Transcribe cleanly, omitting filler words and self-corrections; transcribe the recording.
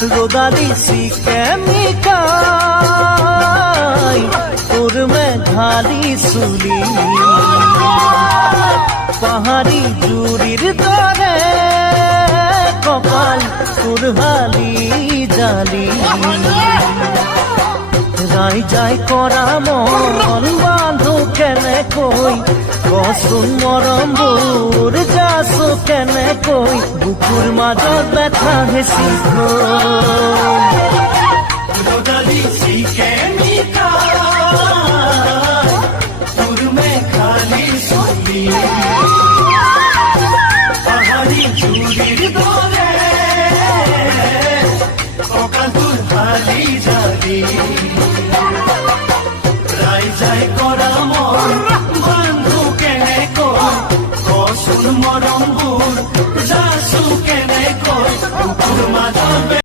রোদালি কেমিকাই তোর মেঘালি সুলি পাহাড়ি জুরির দরে কপাল তোর হালি জালি রাই যাই করা মন বাঁধো কেনে কই কসুন মরম বুর যাসো কেনে কই বুকুর মাজত ব্যথা হেসি রোদালি কেমিকাই তোর মেঘালি সুলি পাহাড়ি জুরির দরে কপাল তোর হালি জালি